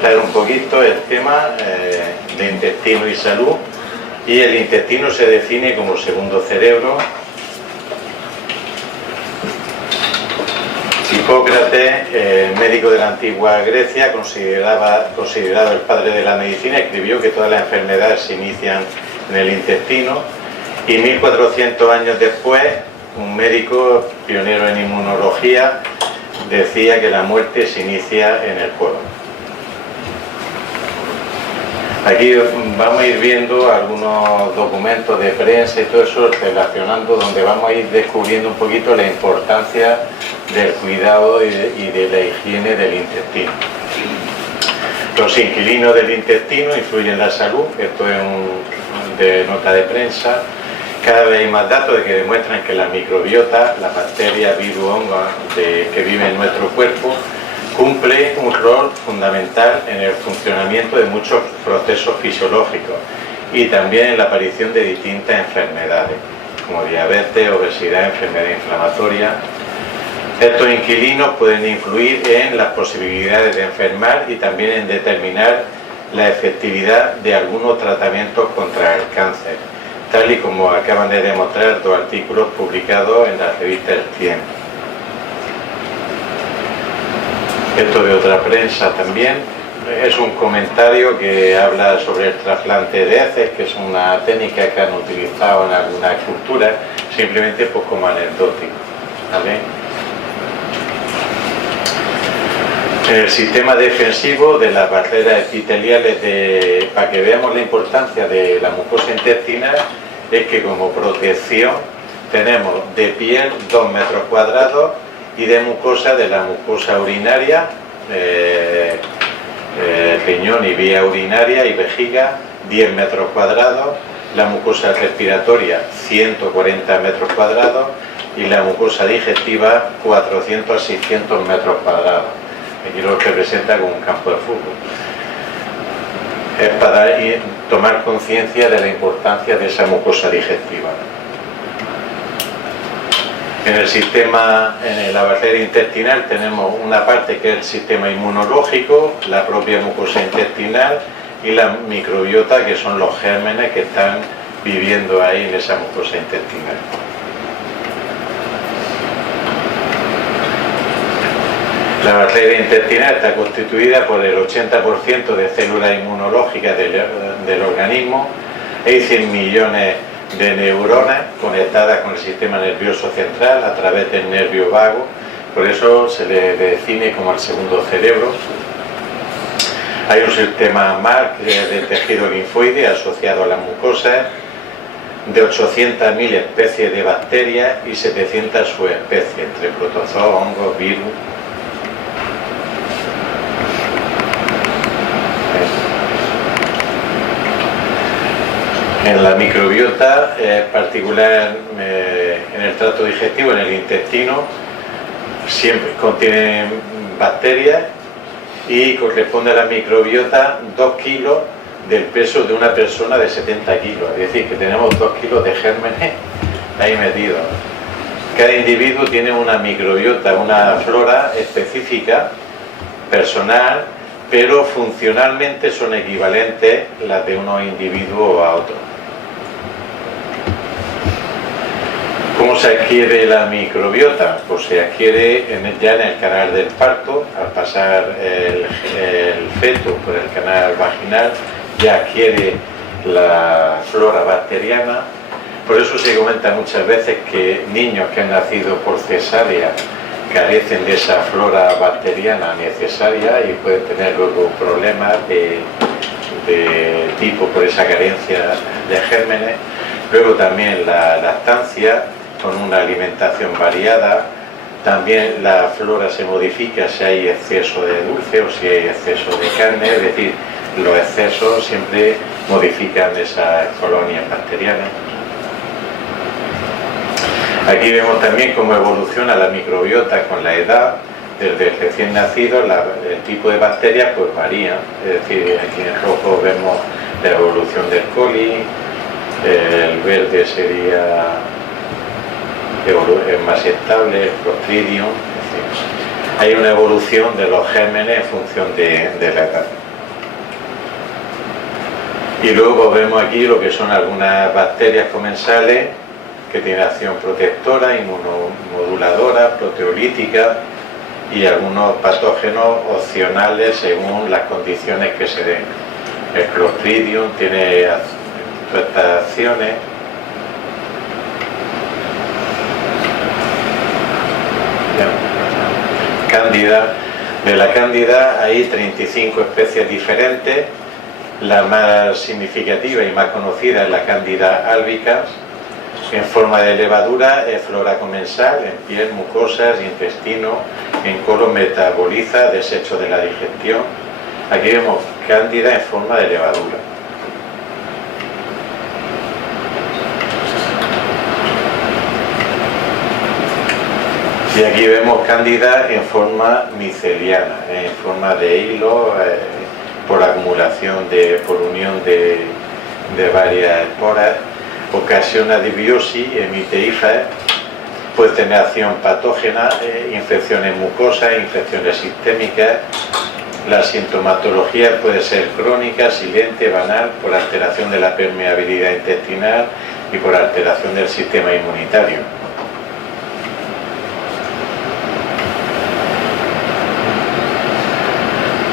comentar un poquito el tema de intestino y salud. Y el intestino se define como segundo cerebro. Hipócrates, médico de la antigua Grecia, considerado el padre de la medicina, escribió que todas las enfermedades se inician en el intestino, y 1400 años después, un médico pionero en inmunología decía que la muerte se inicia en el colon. Aquí vamos a ir viendo algunos documentos de prensa y todo eso relacionando, donde vamos a ir descubriendo un poquito la importancia del cuidado y de la higiene del intestino. Los inquilinos del intestino influyen en la salud. Esto es de nota de prensa. Cada vez hay más datos que demuestran que la microbiota, la bacteria, virus, hongo que vive en nuestro cuerpo, cumple un rol fundamental en el funcionamiento de muchos procesos fisiológicos y también en la aparición de distintas enfermedades, como diabetes, obesidad, enfermedad inflamatoria. Estos inquilinos pueden influir en las posibilidades de enfermar y también en determinar la efectividad de algunos tratamientos contra el cáncer, tal y como acaban de demostrar dos artículos publicados en la revista El Tiempo. Esto de otra prensa también es un comentario que habla sobre el trasplante de heces, que es una técnica que han utilizado en algunas culturas, simplemente pues como anecdótico, ¿vale? En el sistema defensivo de las barreras epiteliales, para que veamos la importancia de la mucosa intestinal, es que como protección tenemos de piel 2 metros cuadrados y de mucosa, de la mucosa urinaria, riñón y vía urinaria y vejiga, 10 metros cuadrados, la mucosa respiratoria 140 metros cuadrados y la mucosa digestiva 400 a 600 metros cuadrados. Aquí lo representa como un campo de fútbol. Es para tomar conciencia de la importancia de esa mucosa digestiva. En la barrera intestinal tenemos una parte que es el sistema inmunológico, la propia mucosa intestinal y la microbiota, que son los gérmenes que están viviendo ahí en esa mucosa intestinal. La barrera intestinal está constituida por el 80% de células inmunológicas del organismo. Hay 100 millones de neuronas conectadas con el sistema nervioso central a través del nervio vago, por eso se le define como el segundo cerebro. Hay un sistema MAR, que es de tejido linfoide asociado a las mucosas, de 800.000 especies de bacterias y 700 subespecies, entre protozoos, hongos, virus. En la microbiota, particular en el tracto digestivo, en el intestino, siempre contiene bacterias y corresponde a la microbiota 2 kilos del peso de una persona de 70 kilos. Es decir, que tenemos 2 kilos de gérmenes ahí metidos. Cada individuo tiene una microbiota, una flora específica, personal, pero funcionalmente son equivalentes las de unos individuos a otros. ¿Cómo se adquiere la microbiota? Pues se adquiere ya en el canal del parto, al pasar el feto por el canal vaginal, ya adquiere la flora bacteriana. Por eso se comenta muchas veces que niños que han nacido por cesárea carecen de esa flora bacteriana necesaria y pueden tener luego problemas de tipo por esa carencia de gérmenes. Luego también la lactancia, con una alimentación variada. También la flora se modifica si hay exceso de dulce o si hay exceso de carne, es decir, los excesos siempre modifican esas colonias bacterianas. Aquí vemos también cómo evoluciona la microbiota con la edad. Desde el recién nacido el tipo de bacterias pues varía, es decir, aquí en rojo vemos la evolución del coli, el verde sería más estable, el Clostridium. Hay una evolución de los gérmenes en función de la edad. Y luego vemos aquí lo que son algunas bacterias comensales que tienen acción protectora, inmunomoduladora, proteolítica y algunos patógenos opcionales según las condiciones que se den. El Clostridium tiene todas estas acciones. Cándida. De la cándida hay 35 especies diferentes. La más significativa y más conocida es la cándida albicans, en forma de levadura, es flora comensal, en piel, mucosas, intestino, en colon metaboliza desechos de la digestión. Aquí vemos cándida en forma de levadura. Y aquí vemos cándida en forma miceliana, en forma de hilo, por acumulación, por unión de varias esporas, ocasiona disbiosis, emite hifas, puede tener acción patógena, infecciones mucosas, infecciones sistémicas. La sintomatología puede ser crónica, silente, banal, por alteración de la permeabilidad intestinal y por alteración del sistema inmunitario.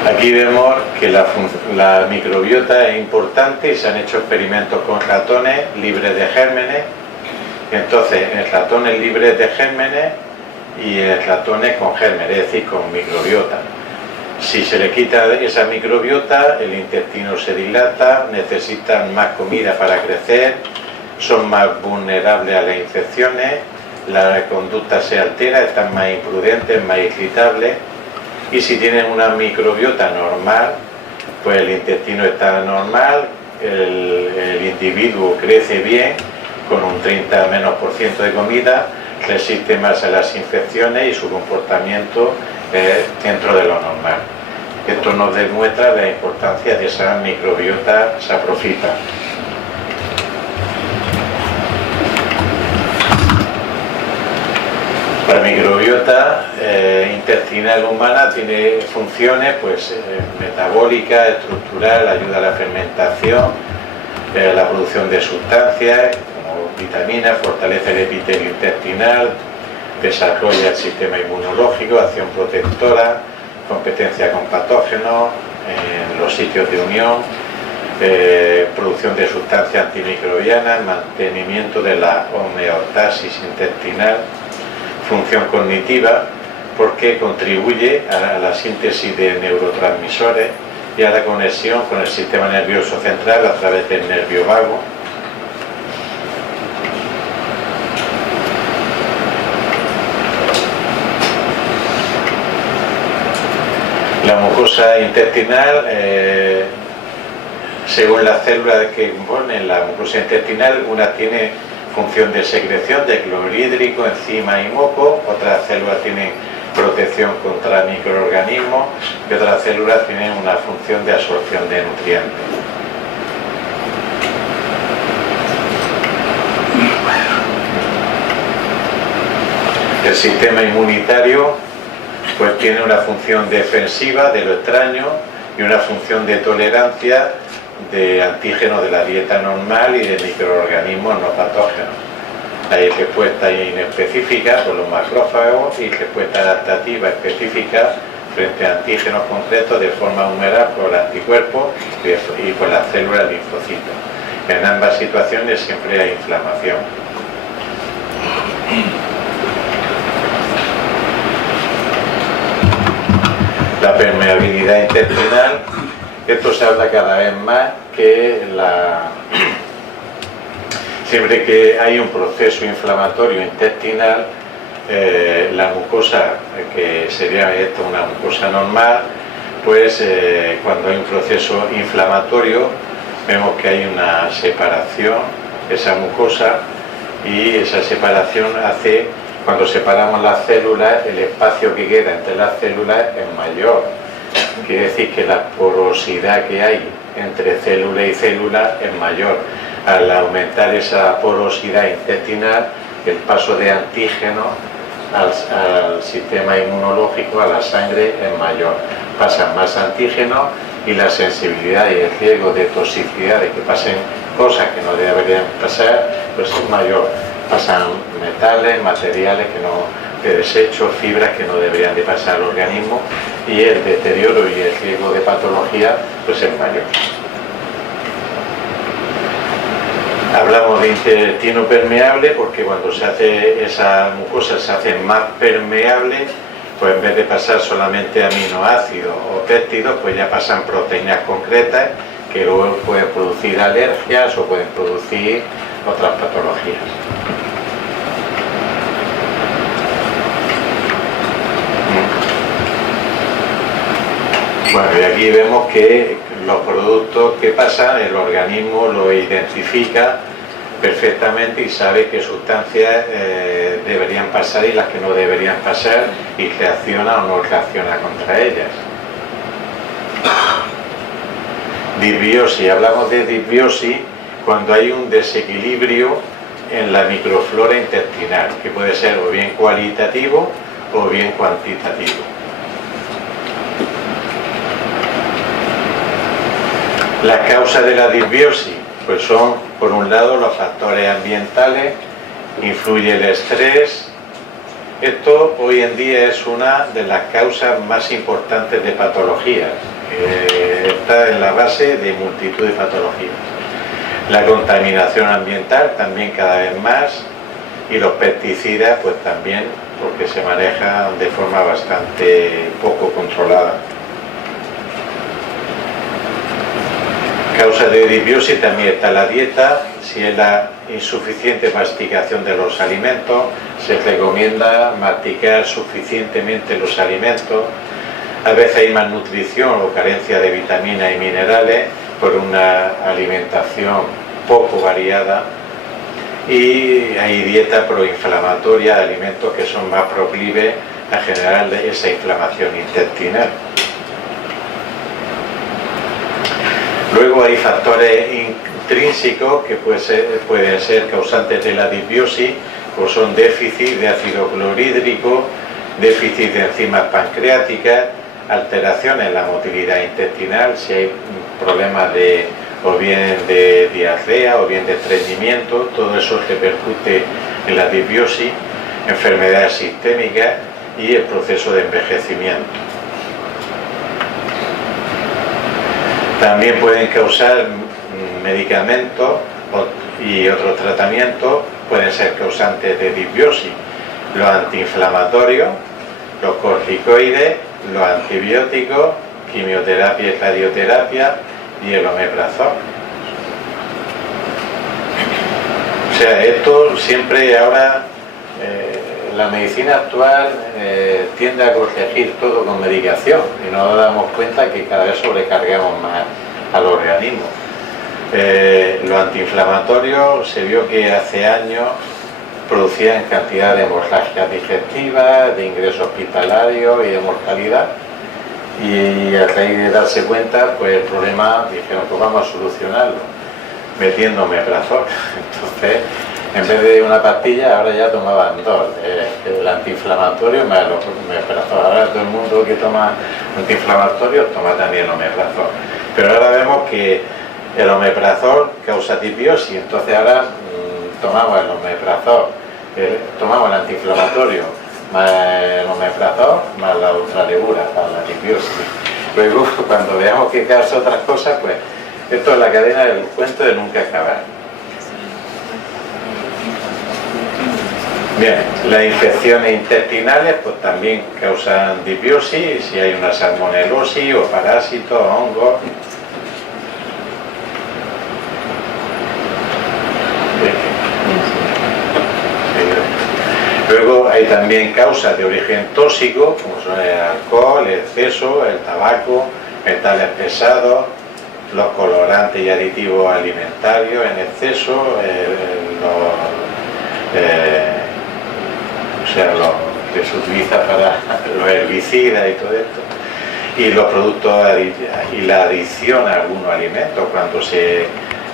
Aquí vemos que la microbiota es importante y se han hecho experimentos con ratones libres de gérmenes. Entonces, en ratones libres de gérmenes y en ratones con gérmenes, es decir, con microbiota. Si se le quita esa microbiota, el intestino se dilata, necesitan más comida para crecer, son más vulnerables a las infecciones, la conducta se altera, están más imprudentes, más irritables. Y si tienen una microbiota normal, pues el intestino está normal, el individuo crece bien, con un 30% de comida, resiste más a las infecciones y su comportamiento es dentro de lo normal. Esto nos demuestra la importancia de esa microbiota saprofita. La microbiota intestinal humana tiene funciones metabólicas, estructural, ayuda a la fermentación, la producción de sustancias como vitaminas, fortalece el epitelio intestinal, desarrolla el sistema inmunológico, acción protectora, competencia con patógenos en los sitios de unión, producción de sustancias antimicrobianas, mantenimiento de la homeostasis intestinal, función cognitiva, porque contribuye a la síntesis de neurotransmisores y a la conexión con el sistema nervioso central a través del nervio vago. La mucosa intestinal, según las células que componen la mucosa intestinal, una tiene función de secreción de cloruro hídrico, enzimas y moco, otras células tienen protección contra microorganismos y otras células tienen una función de absorción de nutrientes. El sistema inmunitario pues tiene una función defensiva de lo extraño y una función de tolerancia de antígenos de la dieta normal y de microorganismos no patógenos. Hay respuesta inespecífica por los macrófagos y respuesta adaptativa específica frente a antígenos concretos de forma humoral por anticuerpos y por las células linfocitos. En ambas situaciones siempre hay inflamación. La permeabilidad intestinal. Esto se habla cada vez más que siempre que hay un proceso inflamatorio intestinal, la mucosa, que sería esto una mucosa normal, pues cuando hay un proceso inflamatorio vemos que hay una separación de esa mucosa y esa separación hace, cuando separamos las células, el espacio que queda entre las células es mayor. Quiere decir que la porosidad que hay entre célula y célula es mayor. Al aumentar esa porosidad intestinal, el paso de antígenos al sistema inmunológico, a la sangre, es mayor. Pasan más antígenos y la sensibilidad y el riesgo de toxicidad, de que pasen cosas que no deberían pasar, pues es mayor. Pasan metales, materiales de desechos, fibras que no deberían de pasar al organismo, y el deterioro y el riesgo de patología pues es mayor. Hablamos de intestino permeable porque cuando se hace esa mucosa se hace más permeable, pues en vez de pasar solamente aminoácidos o péptidos, pues ya pasan proteínas concretas que luego pueden producir alergias o pueden producir otras patologías. Bueno, y aquí vemos que los productos que pasan, el organismo lo identifica perfectamente y sabe qué sustancias deberían pasar y las que no deberían pasar, y reacciona o no reacciona contra ellas. Disbiosis. Hablamos de disbiosis cuando hay un desequilibrio en la microflora intestinal, que puede ser o bien cualitativo o bien cuantitativo. Las causas de la disbiosis pues son, por un lado, los factores ambientales, influye el estrés. Esto hoy en día es una de las causas más importantes de patologías, está en la base de multitud de patologías. La contaminación ambiental también cada vez más, y los pesticidas pues también, porque se manejan de forma bastante poco controlada. Causas de disbiosis también está la dieta. Si es la insuficiente masticación de los alimentos, se recomienda masticar suficientemente los alimentos. A veces hay malnutrición o carencia de vitaminas y minerales por una alimentación poco variada, y hay dieta proinflamatoria de alimentos que son más proclives a generar esa inflamación intestinal. Luego hay factores intrínsecos que pueden ser causantes de la disbiosis, como son déficit de ácido clorhídrico, déficit de enzimas pancreáticas, alteraciones en la motilidad intestinal, si hay problemas o bien de diarrea o bien de estreñimiento, todo eso repercute en la disbiosis, enfermedades sistémicas y el proceso de envejecimiento. También pueden causar medicamentos y otros tratamientos, pueden ser causantes de disbiosis. Los antiinflamatorios, los corticoides, los antibióticos, quimioterapia y radioterapia y el omeprazol. O sea, esto siempre ahora, la medicina actual tiende a corregir todo con medicación y no nos damos cuenta que cada vez sobrecargamos más al organismo. Los antiinflamatorios se vio que hace años producían cantidad de hemorragias digestivas, de ingresos hospitalarios y de mortalidad, y a raíz de darse cuenta, pues el problema, dijeron, pues vamos a solucionarlo metiendo omeprazol. Entonces, en vez de una pastilla, ahora ya tomaban dos, el antiinflamatorio más el omeprazol. Ahora todo el mundo que toma antiinflamatorios toma también omeprazol. Pero ahora vemos que el omeprazol causa disbiosis, entonces ahora tomamos el omeprazol, tomamos el antiinflamatorio más el omeprazol más la ultralevura para la disbiosis. Luego, cuando veamos que causa otras cosas, pues esto es la cadena del cuento de nunca acabar. Bien, las infecciones intestinales pues también causan disbiosis, si hay una salmonelosis o parásitos, hongos. Luego hay también causas de origen tóxico, como son el alcohol, el exceso, el tabaco, metales pesados, los colorantes y aditivos alimentarios en exceso, lo que se utiliza para los herbicidas y todo esto, y los productos y la adicción a algunos alimentos. Cuando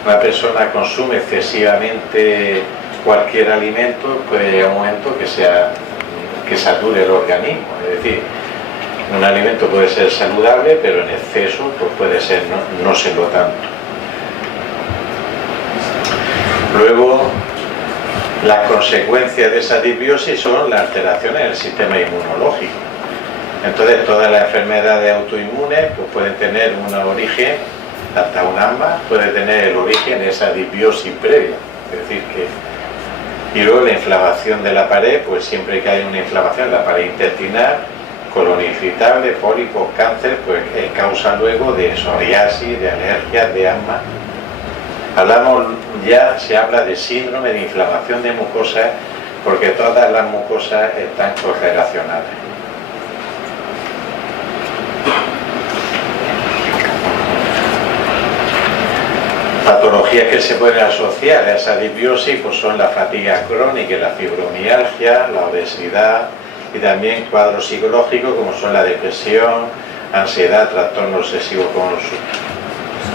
una persona consume excesivamente cualquier alimento, puede llegar un momento que sature el organismo, es decir, Un alimento puede ser saludable, pero en exceso pues puede ser no serlo tanto. Luego, las consecuencias de esa disbiosis son las alteraciones en el sistema inmunológico. Entonces, todas las enfermedades autoinmunes pues, pueden tener un origen, hasta un asma puede tener el origen en esa disbiosis previa. Es decir, que... Y luego la inflamación de la pared, pues siempre que hay una inflamación en la pared intestinal, colon irritable, pólipos, cáncer, pues es causa luego de psoriasis, de alergias, de asma. Se habla de síndrome de inflamación de mucosas, porque todas las mucosas están correlacionadas. Patologías que se pueden asociar a esa disbiosis pues son la fatiga crónica y la fibromialgia, la obesidad y también cuadros psicológicos como son la depresión, ansiedad, trastorno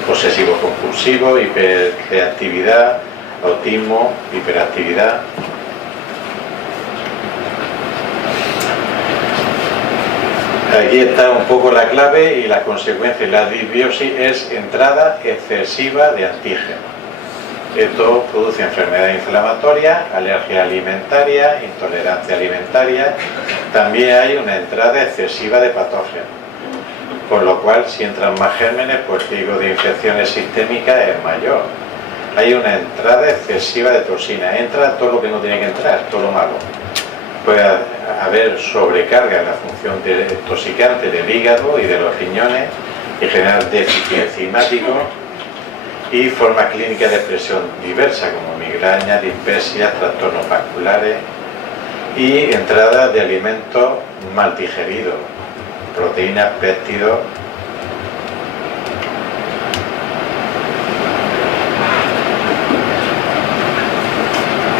obsesivo-compulsivo, hiperreactividad, autismo, hiperactividad. Aquí está un poco la clave y la consecuencia de la disbiosis es entrada excesiva de antígenos. Esto produce enfermedad inflamatoria, alergia alimentaria, intolerancia alimentaria. También hay una entrada excesiva de patógenos, con lo cual si entran más gérmenes, pues el riesgo de infecciones sistémicas es mayor. Hay una entrada excesiva de toxinas, entra todo lo que no tiene que entrar, todo lo malo. Puede haber sobrecarga en la función intoxicante del hígado y de los riñones y generar déficit enzimático y formas clínicas de expresión diversa como migraña, dispepsia, trastornos vasculares y entrada de alimentos mal digeridos, proteínas, péptidos.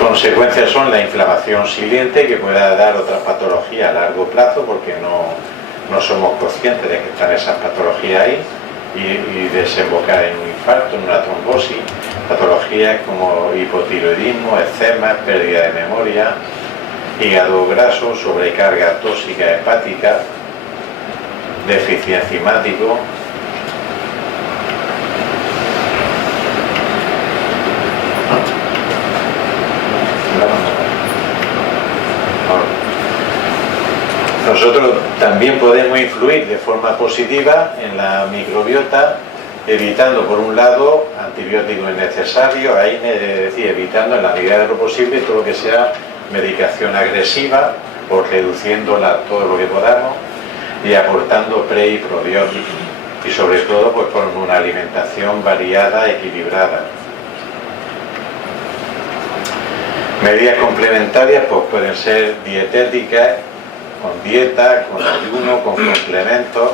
Consecuencias son la inflamación silente, que puede dar otras patologías a largo plazo porque no somos conscientes de que están esas patologías ahí y desembocar en un infarto, en una trombosis, patologías como hipotiroidismo, eczema, pérdida de memoria, hígado graso, sobrecarga tóxica hepática, déficit enzimático. Nosotros también podemos influir de forma positiva en la microbiota, evitando por un lado antibióticos innecesarios, es decir, evitando en la medida de lo posible todo lo que sea medicación agresiva o reduciéndola todo lo que podamos y aportando pre y probióticos y sobre todo pues con una alimentación variada, equilibrada. Medidas complementarias pues pueden ser dietéticas, con dieta, con ayuno, con complementos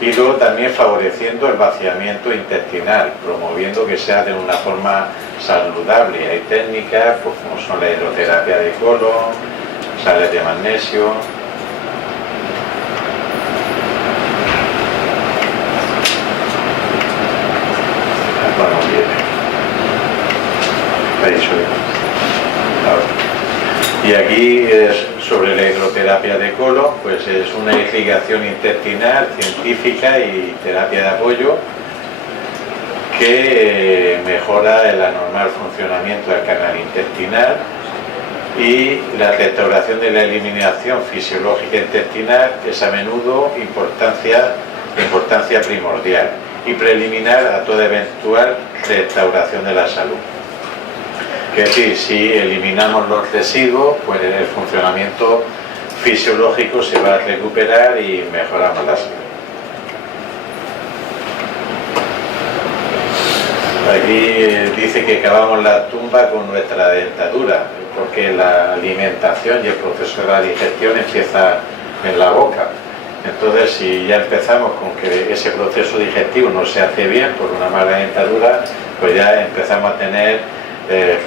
y luego también favoreciendo el vaciamiento intestinal, promoviendo que sea de una forma saludable. Hay técnicas pues, como son la hidroterapia de colon, sales de magnesio. Y aquí es sobre la hidroterapia de colon, pues es una irrigación intestinal científica y terapia de apoyo que mejora el anormal funcionamiento del canal intestinal y la restauración de la eliminación fisiológica intestinal es a menudo importancia primordial y preliminar a toda eventual restauración de la salud. Es decir, si eliminamos los residuos, pues el funcionamiento fisiológico se va a recuperar y mejoramos la salud. Aquí dice que cavamos la tumba con nuestra dentadura, porque la alimentación y el proceso de la digestión empieza en la boca. Entonces, si ya empezamos con que ese proceso digestivo no se hace bien por una mala dentadura, pues ya empezamos a tener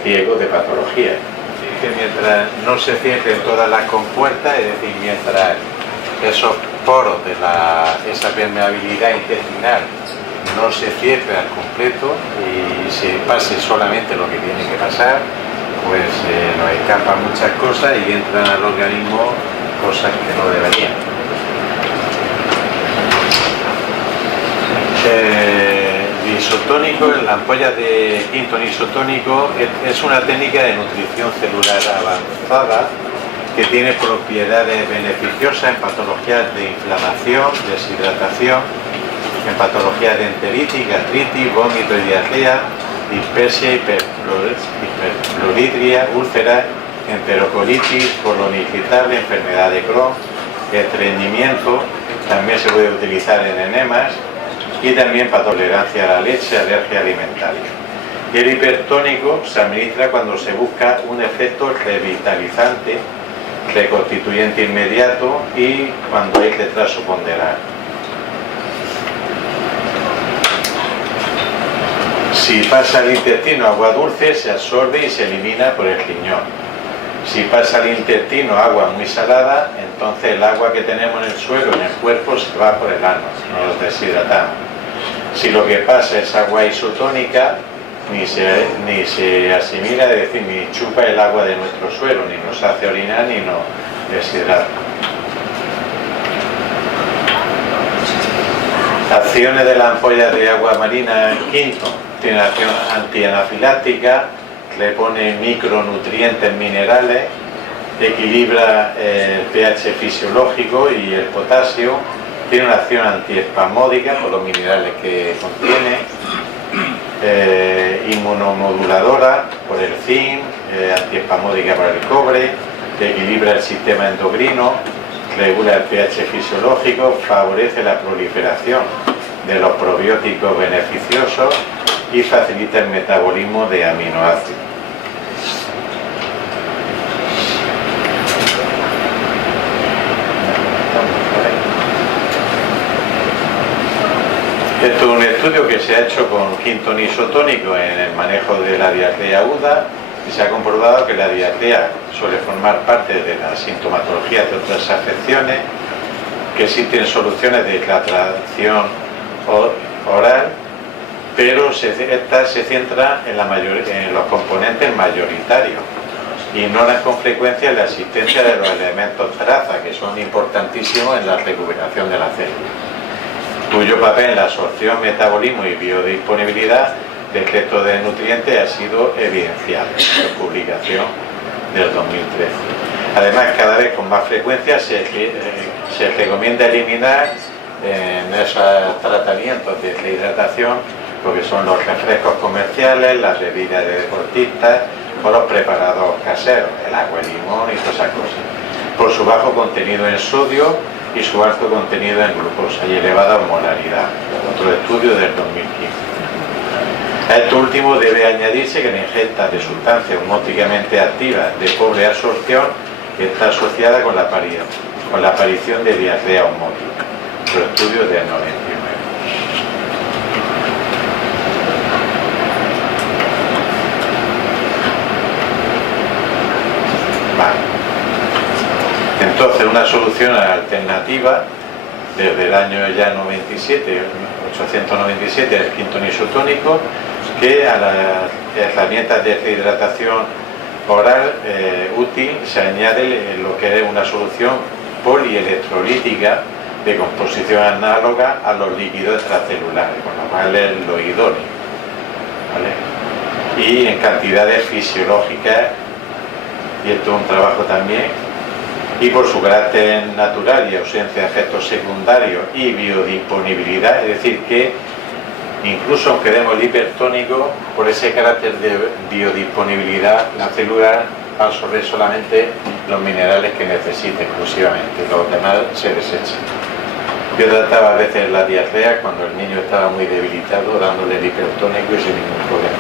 riesgo de patología. Así que mientras no se cierren todas las compuertas, es decir, mientras esos poros de esa permeabilidad intestinal no se cierre al completo y se pase solamente lo que tiene que pasar, pues nos escapan muchas cosas y entran al organismo cosas que no deberían. isotónico, la ampolla de Quinton isotónico es una técnica de nutrición celular avanzada que tiene propiedades beneficiosas en patologías de inflamación, deshidratación, en patologías de enteritis, gastritis, vómito y diarrea, dispepsia, hiperfluoridria, úlceras, enterocolitis, colon irritable, enfermedad de Crohn, estreñimiento, también se puede utilizar en enemas y también para tolerancia a la leche, alergia alimentaria. Y el hipertónico se administra cuando se busca un efecto revitalizante, reconstituyente inmediato y cuando hay retraso ponderal. Si pasa al intestino agua dulce, se absorbe y se elimina por el riñón. Si pasa al intestino agua muy salada, entonces el agua que tenemos en el suelo, en el cuerpo, se va por el ano, nos deshidratamos. Si lo que pasa es agua isotónica, ni se asimila, es decir, ni chupa el agua de nuestro suelo, ni nos hace orinar, ni nos deshidrata. Acciones de la ampolla de agua marina Quinton: tiene acción antianafiláctica, le pone micronutrientes minerales, equilibra el pH fisiológico y el potasio, tiene una acción antiespasmódica por los minerales que contiene, inmunomoduladora por el zinc, antiespasmódica por el cobre, equilibra el sistema endocrino, regula el pH fisiológico, favorece la proliferación de los probióticos beneficiosos y facilita el metabolismo de aminoácidos. Esto es un estudio que se ha hecho con Quinton isotónico en el manejo de la diarrea aguda y se ha comprobado que la diarrea suele formar parte de la sintomatología de otras afecciones, que existen soluciones de la tracción oral, pero esta se centra en los componentes mayoritarios. Ignoran con frecuencia la existencia de los elementos traza, que son importantísimos en la recuperación de la célula, cuyo papel en la absorción, metabolismo y biodisponibilidad de efectos de nutrientes ha sido evidenciado en publicación del 2013. Además, cada vez con más frecuencia se recomienda eliminar en esos tratamientos de rehidratación lo que son los refrescos comerciales, las bebidas de deportistas o los preparados caseros, el agua de limón y todas esas cosas, por su bajo contenido en sodio y su alto contenido en glucosa y elevada osmolaridad. Otro estudio del 2015. A esto último debe añadirse que la ingesta de sustancias osmóticamente activas de pobre absorción está asociada con la aparición de diarrea osmótica. Otro estudio del 99. Entonces, una solución alternativa desde el año ya 897, el Quinton isotónico, que a las herramientas de rehidratación oral útil se añade lo que es una solución polielectrolítica de composición análoga a los líquidos extracelulares, con lo cual es lo idóneo, ¿vale? Y en cantidades fisiológicas, y esto es un trabajo también, y por su carácter natural y ausencia de efectos secundarios y biodisponibilidad, es decir, que incluso aunque demos el hipertónico, por ese carácter de biodisponibilidad, la célula va a absorber solamente los minerales que necesita exclusivamente, los demás se desechan. Yo trataba a veces la diarrea cuando el niño estaba muy debilitado, dándole el hipertónico y sin ningún problema.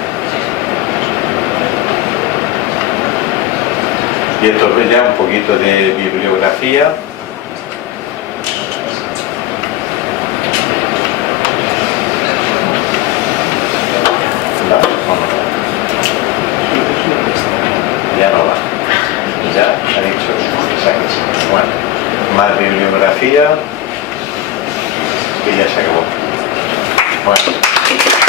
Y esto es ya un poquito de bibliografía. Ya no va. Ya ha dicho que sáquese. Bueno, más bibliografía y ya se acabó. Bueno.